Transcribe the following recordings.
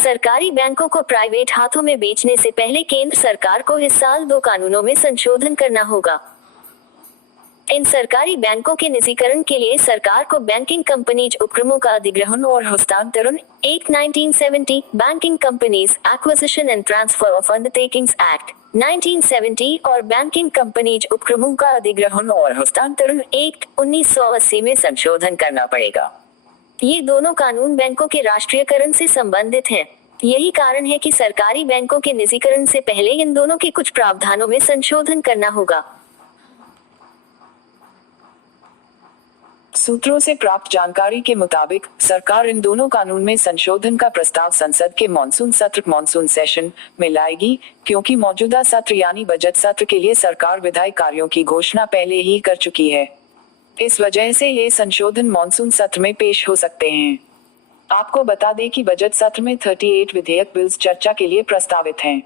सरकारी बैंकों को प्राइवेट हाथों में बेचने से पहले केंद्र सरकार को इस साल 2 कानूनों में संशोधन करना होगा। इन सरकारी बैंकों के निजीकरण के लिए सरकार को बैंकिंग कंपनीज उपक्रमों का अधिग्रहण और हस्तांतरण act 1970, banking companies acquisition and transfer of undertakings act 1970 और बैंकिंग कंपनीज उपक्रमों का अधिग्रहण और हस्तांतरण एक्ट 1980 में संशोधन करना पड़ेगा। ये दोनों कानून बैंकों के राष्ट्रीयकरण से संबंधित हैं। यही कारण है कि सरकारी बैंकों के निजीकरण से पहले इन दोनों के कुछ प्रावधानों में संशोधन करना होगा। सूत्रों से प्राप्त जानकारी के मुताबिक सरकार इन दोनों कानून में संशोधन का प्रस्ताव संसद के मॉनसून सेशन में लाएगी, क्योंकि मौजूदा सत्र यानी बजट सत्र के लिए सरकार विधायी कार्यों की घोषणा पहले ही कर चुकी है। इस वजह से ये संशोधन मॉनसून सत्र में पेश हो सकते हैं। आपको बता दें कि बजट सत्र में 38 विधेयक बिल्स चर्चा के लिए प्रस्तावित हैं।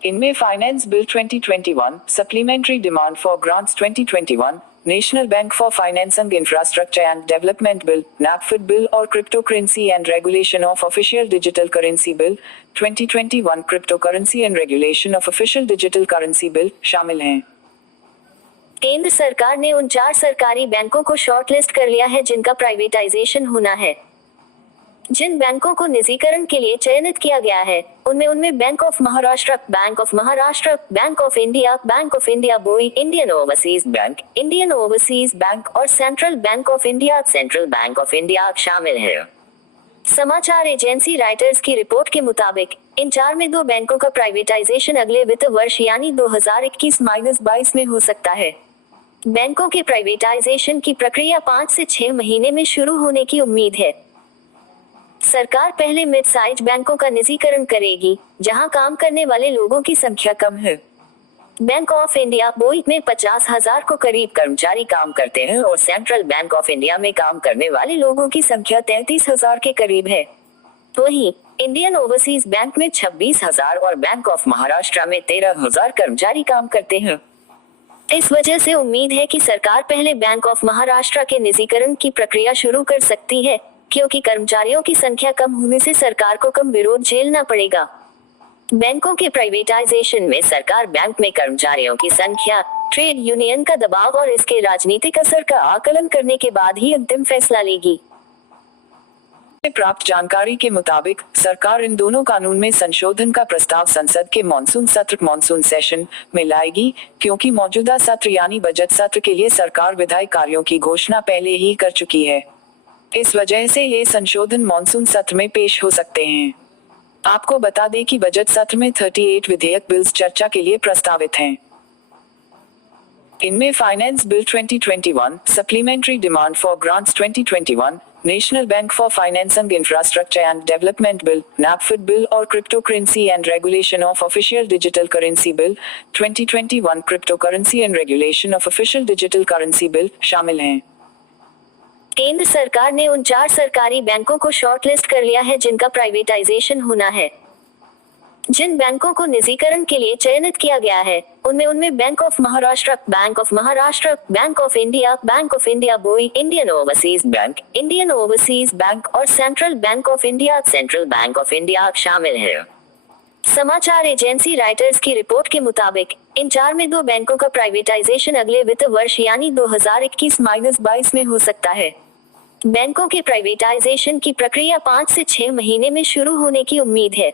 इनमें finance bill 2021, supplementary demand for grants 2021, national bank for financing infrastructure and development bill, NABFID bill और cryptocurrency and regulation of official digital currency bill 2021, cryptocurrency and regulation of official digital currency bill शामिल हैं। केंद्र सरकार ने उन 4 सरकारी बैंकों को शॉर्टलिस्ट कर लिया है जिनका प्राइवेटाइजेशन होना है। जिन बैंकों को निजीकरण के लिए चयनित किया गया है उनमें bank of Maharashtra, bank of India बोई, इंडियन ओवरसीज बैंक और सेंट्रल बैंक ऑफ इंडिया शामिल है। समाचार एजेंसी रॉयटर्स की रिपोर्ट के मुताबिक इन 4 में 2 बैंकों का प्राइवेटाइजेशन अगले वित्त वर्ष यानी 2021-22 में हो सकता है। बैंकों के प्राइवेटाइजेशन की प्रक्रिया 5 से 6 महीने में शुरू होने की उम्मीद है। सरकार पहले मिड साइज बैंकों का निजीकरण करेगी, जहां काम करने वाले लोगों की संख्या कम है। बैंक ऑफ इंडिया बोई में 50,000 को करीब कर्मचारी काम करते हैं और सेंट्रल बैंक ऑफ इंडिया में काम करने वाले लोगों की संख्या 33,000 के करीब है। वहीं इंडियन ओवरसीज बैंक में 26,000 और बैंक ऑफ महाराष्ट्र में 13,000 कर्मचारी काम करते हैं। इस वजह से उम्मीद है कि सरकार पहले बैंक ऑफ महाराष्ट्र के निजीकरण की प्रक्रिया शुरू कर सकती है, क्योंकि कर्मचारियों की संख्या कम होने से सरकार को कम विरोध झेलना पड़ेगा। बैंकों के प्राइवेटाइजेशन में सरकार बैंक में कर्मचारियों की संख्या, ट्रेड यूनियन का दबाव और इसके राजनीतिक असर का आकलन करने के बाद ही अंतिम फैसला लेगी। प्राप्त जानकारी के मुताबिक सरकार इन दोनों कानून में संशोधन का प्रस्ताव संसद के मॉनसून सेशन में लाएगी, क्योंकि मौजूदा सत्र यानी बजट सत्र के लिए सरकार विधायी कार्यों की घोषणा पहले ही कर चुकी है। इस वजह से ये संशोधन मॉनसून सत्र में पेश हो सकते हैं। आपको बता दें कि बजट सत्र में 38 विधेयक बिल्स चर्चा के लिए प्रस्तावित हैं। इनमें finance bill 2021, supplementary demand for grants 2021, national bank for financing infrastructure and development bill, NABFID bill और cryptocurrency and regulation of official digital currency bill 2021, cryptocurrency and regulation of official digital currency bill शामिल हैं। केंद्र सरकार ने उन 4 सरकारी बैंकों को शॉर्टलिस्ट कर लिया है जिनका प्राइवेटाइजेशन होना है। जिन बैंकों को निजीकरण के लिए चयनित किया गया है उनमें bank of Maharashtra, bank of India बोई, इंडियन ओवरसीज बैंक और सेंट्रल बैंक ऑफ इंडिया शामिल है। समाचार एजेंसी रॉयटर्स की रिपोर्ट के मुताबिक इन 4 में 2 बैंकों का प्राइवेटाइजेशन अगले वित्त वर्ष यानी 2021-22 में हो सकता है। बैंकों के प्राइवेटाइजेशन की प्रक्रिया 5 से 6 महीने में शुरू होने की उम्मीद है।